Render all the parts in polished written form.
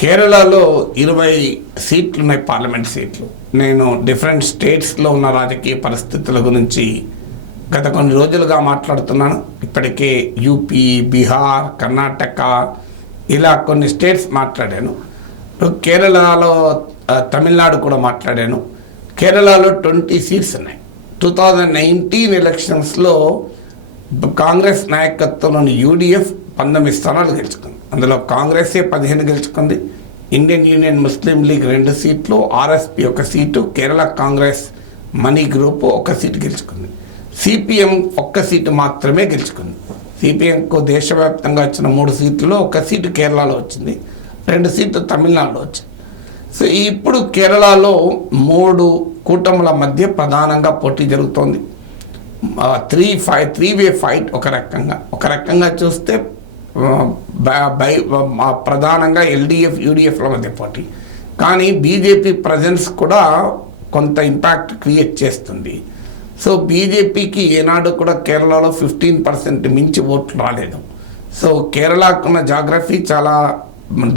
కేరళలో 20 సీట్లు ఉన్నాయి, పార్లమెంట్ సీట్లు. నేను డిఫరెంట్ స్టేట్స్లో ఉన్న రాజకీయ పరిస్థితుల గురించి గత కొన్ని రోజులుగా మాట్లాడుతున్నాను. ఇప్పటికే యూపీ, బీహార్, కర్ణాటక ఇలా కొన్ని స్టేట్స్ మాట్లాడాను. కేరళలో తమిళనాడు కూడా మాట్లాడాను. కేరళలో 20 సీట్స్ ఉన్నాయి. 2019 ఎలక్షన్స్లో కాంగ్రెస్ నాయకత్వంలోని యూడిఎఫ్ 19 స్థానాలు గెలుచుకుంది. అందులో కాంగ్రెసే 15 గెలుచుకుంది. ఇండియన్ యూనియన్ ముస్లిం లీగ్ 2 సీట్లు, RSP 1 seat, Kerala Congress money group 1 seat గెలుచుకుంది. సిపిఎం 1 సీటు మాత్రమే గెలుచుకుంది. సిపిఎంకు దేశవ్యాప్తంగా వచ్చిన 3 సీట్లలో 1 సీటు కేరళలో వచ్చింది, 2 సీట్లు తమిళనాడులో వచ్చింది. సో ఇప్పుడు కేరళలో 3 కూటముల మధ్య ప్రధానంగా పోటీ జరుగుతోంది. 3-వే ఫైట్. ఒక రకంగా చూస్తే ప్రధానంగా ఎల్డిఎఫ్, యూడిఎఫ్ల మధ్య పోటీ. కానీ బీజేపీ ప్రజెన్స్ కూడా కొంత ఇంపాక్ట్ క్రియేట్ చేస్తుంది. సో బీజేపీకి ఏనాడు కూడా కేరళలో 15% మించి ఓట్లు రాలేదు. సో కేరళకున్న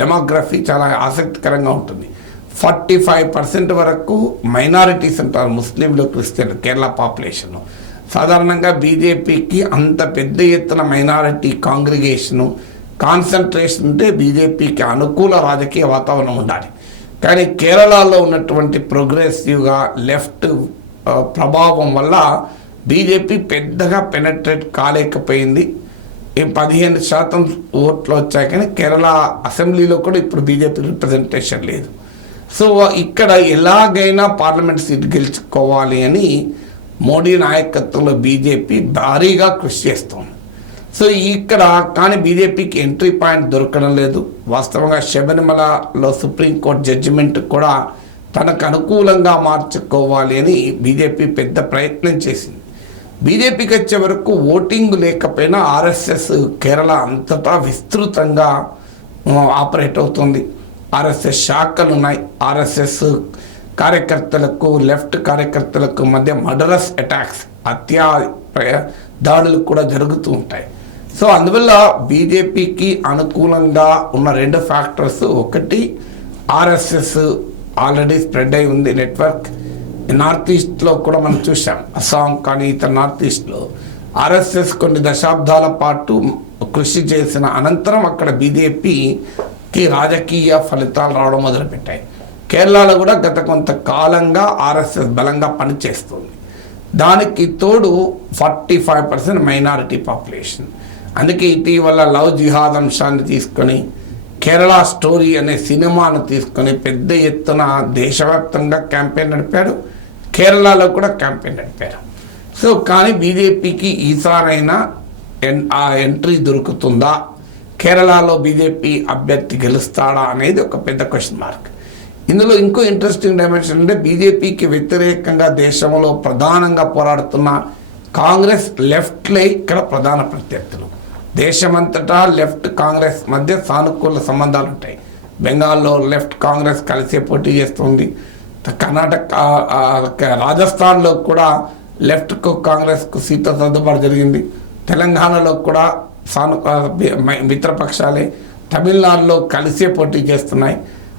డెమోగ్రఫీ చాలా ఆసక్తికరంగా ఉంటుంది. 45% వరకు మైనారిటీస్ ఉంటారు, ముస్లింలు, క్రిస్టియన్లు కేరళ పాపులేషన్లో. సాధారణంగా బీజేపీకి అంత పెద్ద ఎత్తున మైనారిటీ కాంగ్రిగేషను కాన్సన్ట్రేషన్ ఉంటే బీజేపీకి అనుకూల రాజకీయ వాతావరణం ఉండాలి. కానీ కేరళలో ఉన్నటువంటి ప్రోగ్రెసివ్గా లెఫ్ట్ ప్రభావం వల్ల బీజేపీ పెద్దగా పెనట్రేట్ కాలేకపోయింది. 15% ఓట్లు వచ్చాయి, కానీ కేరళ అసెంబ్లీలో కూడా ఇప్పుడు బీజేపీ రిప్రజెంటేషన్ లేదు. సో ఇక్కడ ఎలాగైనా పార్లమెంట్ సీట్ గెలుచుకోవాలి అని మోడీ నాయకత్వంలో బీజేపీ భారీగా కృషి చేస్తోంది. సో ఇక్కడ కానీ బీజేపీకి ఎంట్రీ పాయింట్ దొరకడం లేదు. వాస్తవంగా శబరిమలలో సుప్రీంకోర్టు జడ్జిమెంట్ కూడా తనకు అనుకూలంగా మార్చుకోవాలి అని బీజేపీ పెద్ద ప్రయత్నం చేసింది. బీజేపీకి వచ్చే వరకు ఓటింగ్ లేకపోయినా ఆర్ఎస్ఎస్ కేరళ అంతటా విస్తృతంగా ఆపరేట్ అవుతుంది. ఆర్ఎస్ఎస్ శాఖలు ఉన్నాయి. ఆర్ఎస్ఎస్ కార్యకర్తలకు, లెఫ్ట్ కార్యకర్తలకు మధ్య మర్డరస్ అటాక్స్, దాడులు కూడా జరుగుతూ ఉంటాయి. సో అందువల్ల బీజేపీకి అనుకూలంగా ఉన్న 2 ఫ్యాక్టర్స్. ఒకటి, ఆర్ఎస్ఎస్ ఆల్రెడీ స్ప్రెడ్ అయి ఉంది నెట్వర్క్. నార్త్ ఈస్ట్లో కూడా మనం చూసాం, అస్సాం కానీ ఇతర నార్త్ ఈస్ట్లో ఆర్ఎస్ఎస్ కొన్ని దశాబ్దాల పాటు కృషి చేసిన అనంతరం అక్కడ బీజేపీకి రాజకీయ ఫలితాలు రావడం మొదలుపెట్టాయి. కేరళలో కూడా గత కొంతకాలంగా ఆర్ఎస్ఎస్ బలంగా పనిచేస్తుంది. దానికి తోడు 45% మైనారిటీ పాపులేషన్. అందుకే ఇటీవల లవ్ జిహాద్ అంశాన్ని తీసుకొని కేరళ స్టోరీ అనే సినిమాను తీసుకొని పెద్ద ఎత్తున దేశవ్యాప్తంగా క్యాంపెయిన్ నడిపారు, కేరళలో కూడా క్యాంపెయిన్ నడిపారు. సో కానీ బీజేపీకి ఈసారైనా ఆ ఎంట్రీ దొరుకుతుందా, కేరళలో బీజేపీ అభ్యర్థి గెలుస్తాడా అనేది ఒక పెద్ద క్వశ్చన్ మార్క్. ఇందులో ఇంకో ఇంట్రెస్టింగ్ డైమెన్షన్ అంటే బీజేపీకి వ్యతిరేకంగా దేశంలో ప్రధానంగా పోరాడుతున్న కాంగ్రెస్ లెఫ్ట్లే ఇక్కడ ప్రధాన ప్రత్యర్థులు. దేశమంతటా లెఫ్ట్ కాంగ్రెస్ మధ్య సానుకూల సంబంధాలు ఉంటాయి. బెంగాల్లో లెఫ్ట్ కాంగ్రెస్ కలిసే పోటీ చేస్తుంది. కర్ణాటక, రాజస్థాన్లో కూడా లెఫ్ట్కు కాంగ్రెస్కు సీట్ల సర్దుబాటు జరిగింది. తెలంగాణలో కూడా మిత్రపక్షాలే. తమిళనాడులో కలిసే పోటీ చేస్తున్నాయి.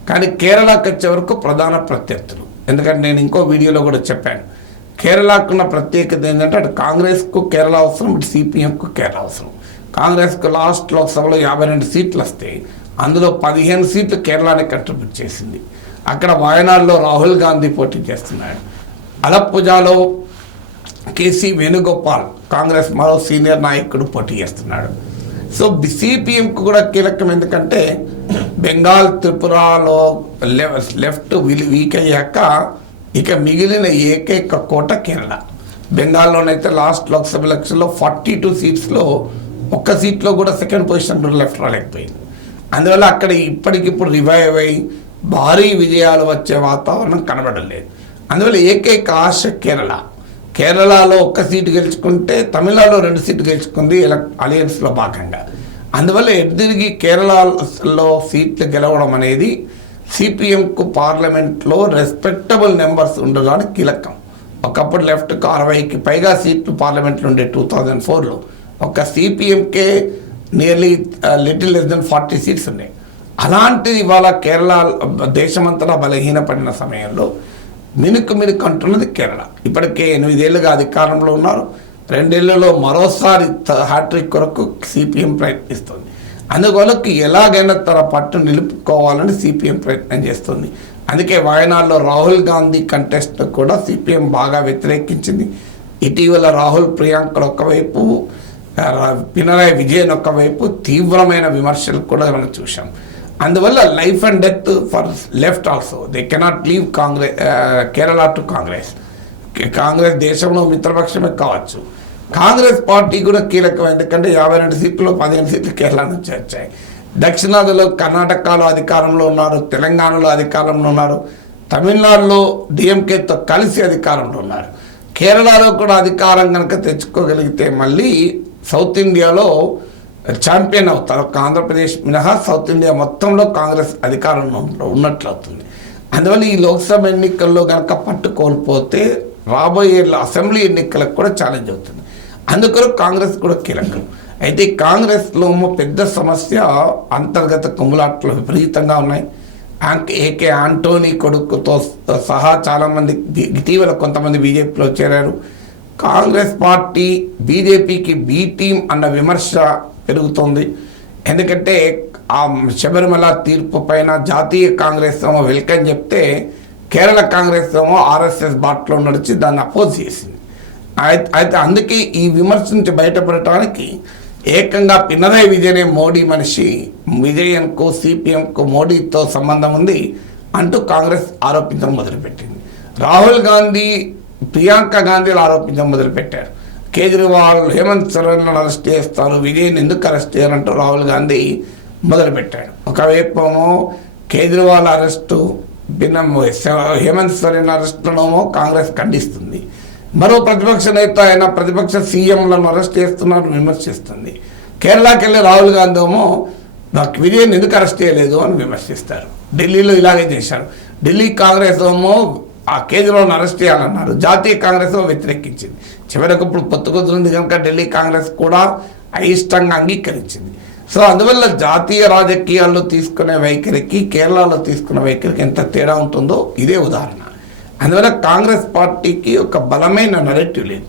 కానీ కేరళకు వచ్చే వరకు ప్రధాన ప్రత్యర్థులు. ఎందుకంటే నేను ఇంకో వీడియోలో కూడా చెప్పాను, కేరళకున్న ప్రత్యేకత ఏంటంటే అటు కాంగ్రెస్కు కేరళ అవసరం, ఇటు సిపిఎంకు కేరళ అవసరం. కాంగ్రెస్కు లాస్ట్ లోక్సభలో 52 సీట్లు వస్తాయి, అందులో 15 సీట్లు కేరళనే కంట్రిబ్యూట్ చేసింది. అక్కడ వయనాడులో రాహుల్ గాంధీ పోటీ చేస్తున్నాడు. అలప్పుజాలో కేసీ వేణుగోపాల్ కాంగ్రెస్ మరో సీనియర్ నాయకుడు పోటీ చేస్తున్నాడు. సో సిపిఎంకు కూడా కీలకం. ఎందుకంటే బెంగాల్, త్రిపురలో లెఫ్ట్ వీక్ అయ్యాక ఇక మిగిలిన ఏకైక కోట కేరళ. బెంగాల్లోనైతే లాస్ట్ లోక్సభ ఎలక్షన్లో 42 సీట్స్లో 1 సీట్లో కూడా సెకండ్ పొజిషన్ లెఫ్ట్ రాలేకపోయింది. అందువల్ల అక్కడ ఇప్పటికిప్పుడు రివైవ్ అయ్యి భారీ విజయాలు వచ్చే వాతావరణం కనబడలేదు. అందువల్ల ఏకైక ఆశ కేరళలో 1 సీటు గెలుచుకుంటే తమిళనాడులో 2 సీట్లు గెలుచుకుంది అలయన్స్లో భాగంగా. అందువల్ల ఎదురిగి కేరళలో సీట్లు గెలవడం అనేది సిపిఎంకు పార్లమెంట్లో రెస్పెక్టబుల్ నెంబర్స్ ఉండడానికి కీలకం. ఒకప్పుడు లెఫ్ట్కు 60కి పైగా సీట్లు పార్లమెంట్లో ఉండే 2004లో. ఒక సిపిఎంకే nearly little less than 40 seats ఉన్నాయి. అలాంటిది ఇవాళ కేరళ దేశమంతటా బలహీనపడిన సమయంలో మినుకు అంటున్నది కేరళ. ఇప్పటికే 8 ఏళ్ళుగా అధికారంలో ఉన్నారు. 2 ఏళ్లలో మరోసారి హ్యాట్రిక్ కొరకు సిపిఎం ప్రయత్నిస్తుంది. అందువల్ల ఎలాగైనా తన పట్టు నిలుపుకోవాలని సిపిఎం ప్రయత్నం చేస్తుంది. అందుకే వాయనాడులో రాహుల్ గాంధీ కంటెస్ట్ కూడా సిపిఎం బాగా వ్యతిరేకించింది. ఇటీవల రాహుల్ ప్రియాంకలు ఒకవైపు, పినరాయి విజయన్ ఒకవైపు తీవ్రమైన విమర్శలు కూడా మనం చూసాం. అందువల్ల life and death for left also. They cannot leave Kerala to Congress. Congress దేశంలో మిత్రపక్షమే కావచ్చు. కాంగ్రెస్ పార్టీ కూడా కీలకం. ఎందుకంటే 52 సీట్లు 15 సీట్లు కేరళ నుంచి వచ్చాయి. దక్షిణాదిలో కర్ణాటకలో అధికారంలో ఉన్నారు, తెలంగాణలో అధికారంలో ఉన్నారు, తమిళనాడులో డిఎంకేతో కలిసి అధికారంలో ఉన్నారు. కేరళలో కూడా అధికారం కనుక తెచ్చుకోగలిగితే మళ్ళీ సౌత్ ఇండియాలో ఛాంపియన్ అవుతారు. ఒక ఆంధ్రప్రదేశ్ మినహా సౌత్ ఇండియా మొత్తంలో కాంగ్రెస్ అధికారంలో ఉన్నట్లు అవుతుంది. అందువల్ల ఈ లోక్సభ ఎన్నికల్లో కనుక పట్టు కోల్పోతే రాబోయే అసెంబ్లీ ఎన్నికలకు కూడా ఛాలెంజ్ అవుతుంది. అందుకని కాంగ్రెస్ కూడా కీలకం. అయితే కాంగ్రెస్లో పెద్ద సమస్య అంతర్గత కుమ్ములాట్లు విపరీతంగా ఉన్నాయి. ఏకే ఆంటోనీ కొడుకుతో సహా చాలామంది ఇటీవల కొంతమంది బీజేపీలో చేరారు. కాంగ్రెస్ పార్టీ బీజేపీకి బీ టీం అన్న విమర్శ పెరుగుతోంది. ఎందుకంటే ఆ శబరిమల తీర్పు పైన జాతీయ కాంగ్రెస్ ఏమో వెల్కమ్ చెప్తే కేరళ కాంగ్రెస్ ఏమో ఆర్ఎస్ఎస్ బాటలో నడిచి దాన్ని అపోజ్ చేసింది. అయితే అందుకే ఈ విమర్శ నుంచి బయటపడటానికి ఏకంగా పినరాయి విజయనే మోడీ మనిషి, విజయన్కు సిపిఎంకు మోడీతో సంబంధం ఉంది అంటూ కాంగ్రెస్ ఆరోపించడం మొదలుపెట్టింది. రాహుల్ గాంధీ, ప్రియాంక గాంధీలు ఆరోపించడం మొదలుపెట్టారు. కేజ్రీవాల్, హేమంత్ సోరెన్లను అరెస్ట్ చేస్తారు, విజయన్ ఎందుకు అరెస్ట్ చేయాలంటూ రాహుల్ గాంధీ మొదలుపెట్టాడు. ఒకవైపు కేజ్రీవాల్ అరెస్టు, హేమంత్ సోరెన్ అరెస్టులనేమో కాంగ్రెస్ ఖండిస్తుంది. మరో ప్రతిపక్ష నేత అయిన ప్రతిపక్ష సీఎంలను అరెస్ట్ చేస్తున్నారు విమర్శిస్తుంది. కేరళకి వెళ్ళి రాహుల్ గాంధీ ఏమో విజయన్ ఎందుకు అరెస్ట్ చేయలేదు అని విమర్శిస్తారు. ఢిల్లీలో ఇలాగే చేశారు. ఢిల్లీ కాంగ్రెస్ ఏమో ఆ కేజ్రీవాల్ని అరెస్ట్ చేయాలన్నారు, జాతీయ కాంగ్రెస్ వ్యతిరేకించింది. చివరికి ఇప్పుడు పొత్తు కుదిరింది కనుక ఢిల్లీ కాంగ్రెస్ కూడా అయిష్టంగా అంగీకరించింది. సో అందువల్ల జాతీయ రాజకీయాల్లో తీసుకునే వైఖరికి కేరళలో తీసుకునే వైఖరికి ఎంత తేడా ఉంటుందో ఇదే ఉదాహరణ. అందువల్ల కాంగ్రెస్ పార్టీకి ఒక బలమైన నెరేటివ్ లేదు.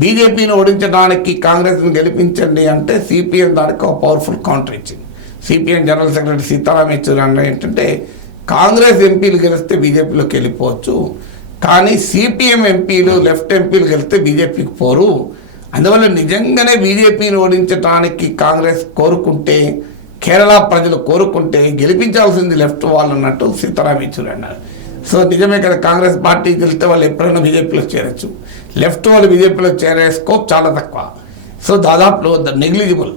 బీజేపీని ఓడించడానికి కాంగ్రెస్ని గెలిపించండి అంటే సిపిఎం దానికి ఒక పవర్ఫుల్ కౌంటర్ ఇచ్చింది. CPM general secretary Sitaram Yechury అన్న ఏంటంటే కాంగ్రెస్ ఎంపీలు గెలిస్తే బీజేపీలోకి వెళ్ళిపోవచ్చు, కానీ సిపిఎం ఎంపీలు, లెఫ్ట్ ఎంపీలు గెలిస్తే బీజేపీకి పోరు. అందువల్ల నిజంగానే బీజేపీని ఓడించడానికి కాంగ్రెస్ కోరుకుంటే, కేరళ ప్రజలు కోరుకుంటే గెలిపించాల్సింది లెఫ్ట్ వాళ్ళు అన్నట్టు సీతారాం యెచూరి అన్నారు. సో నిజమే కదా, కాంగ్రెస్ పార్టీ గెలిస్తే వాళ్ళు ఎప్పుడైనా బీజేపీలో చేరచ్చు. లెఫ్ట్ వాళ్ళు బీజేపీలో చేరే స్కోప్ చాలా తక్కువ. సో దాదాపు నెగ్లిజిబుల్.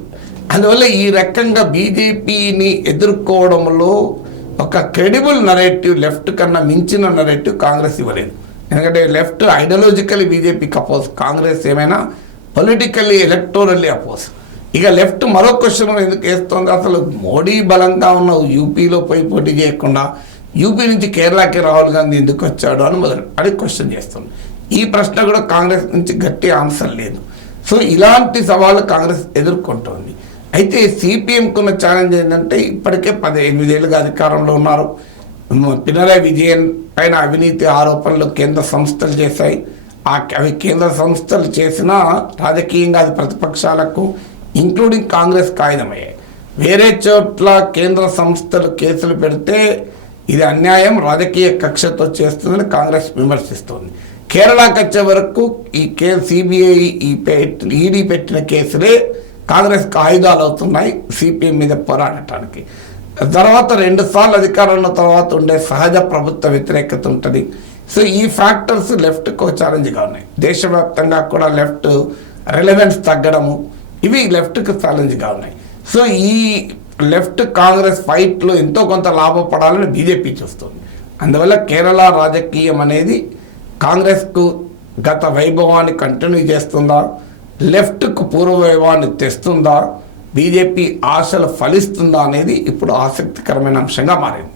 అందువల్ల ఈ రకంగా బీజేపీని ఎదుర్కోవడంలో ఒక క్రెడిబుల్ నరేటివ్, లెఫ్ట్ కన్నా మించిన నరేటివ్ కాంగ్రెస్ ఇవ్వలేదు. ఎందుకంటే లెఫ్ట్ ఐడియాలజికల్లీ బీజేపీకి అపోజ్, కాంగ్రెస్ ఏమైనా పొలిటికల్లీ ఎలక్టోరల్లీ అపోజ్. ఇక లెఫ్ట్ మరో క్వశ్చన్ ఎందుకు వేస్తుంది, అసలు మోడీ బలంగా ఉన్న యూపీలో పోయి పోటీ చేయకుండా యూపీ నుంచి కేరళకి రాహుల్ గాంధీ ఎందుకు వచ్చాడు అని అది క్వశ్చన్ చేస్తుంది. ఈ ప్రశ్న కూడా కాంగ్రెస్ నుంచి గట్టి ఆన్సర్ లేదు. సో ఇలాంటి సవాళ్ళు కాంగ్రెస్ ఎదుర్కొంటోంది. అయితే సిపిఎంకున్న ఛాలెంజ్ ఏంటంటే ఇప్పటికే 18 ఏళ్ళుగా అధికారంలో ఉన్నారు. పినరాయి విజయన్ పైన అవినీతి ఆరోపణలు కేంద్ర సంస్థలు చేశాయి. అవి కేంద్ర సంస్థలు చేసినా రాజకీయంగా అది ప్రతిపక్షాలకు ఇంక్లూడింగ్ కాంగ్రెస్ కాగితమయ్యాయి. వేరే చోట్ల కేంద్ర సంస్థలు కేసులు పెడితే ఇది అన్యాయం, రాజకీయ కక్షతో చేస్తుందని కాంగ్రెస్ విమర్శిస్తోంది. కేరళకు వచ్చే వరకు ఈ సిబిఐ, ఈడీ పెట్టిన కేసులే కాంగ్రెస్కి ఆయుధాలు అవుతున్నాయి సిపిఎం మీద పోరాడటానికి. తర్వాత 2 సార్లు అధికారంలో తర్వాత ఉండే సహజ ప్రభుత్వ వ్యతిరేకత ఉంటుంది. సో ఈ ఫ్యాక్టర్స్ లెఫ్ట్కు ఛాలెంజ్గా ఉన్నాయి. దేశవ్యాప్తంగా కూడా లెఫ్ట్ రిలవెన్స్ తగ్గడము ఇవి లెఫ్ట్కి ఛాలెంజ్గా ఉన్నాయి. సో ఈ లెఫ్ట్ కాంగ్రెస్ ఫైట్లో ఎంతో కొంత లాభపడాలని బీజేపీ చూస్తుంది. అందువల్ల కేరళ రాజకీయం అనేది కాంగ్రెస్కు గత వైభవాన్ని కంటిన్యూ చేస్తుందా, లెఫ్ట్కు పూర్వ వైభవాన్ని తెస్తుందా, బీజేపీ ఆశలు ఫలిస్తుందా అనేది ఇప్పుడు ఆసక్తికరమైన అంశంగా మారింది.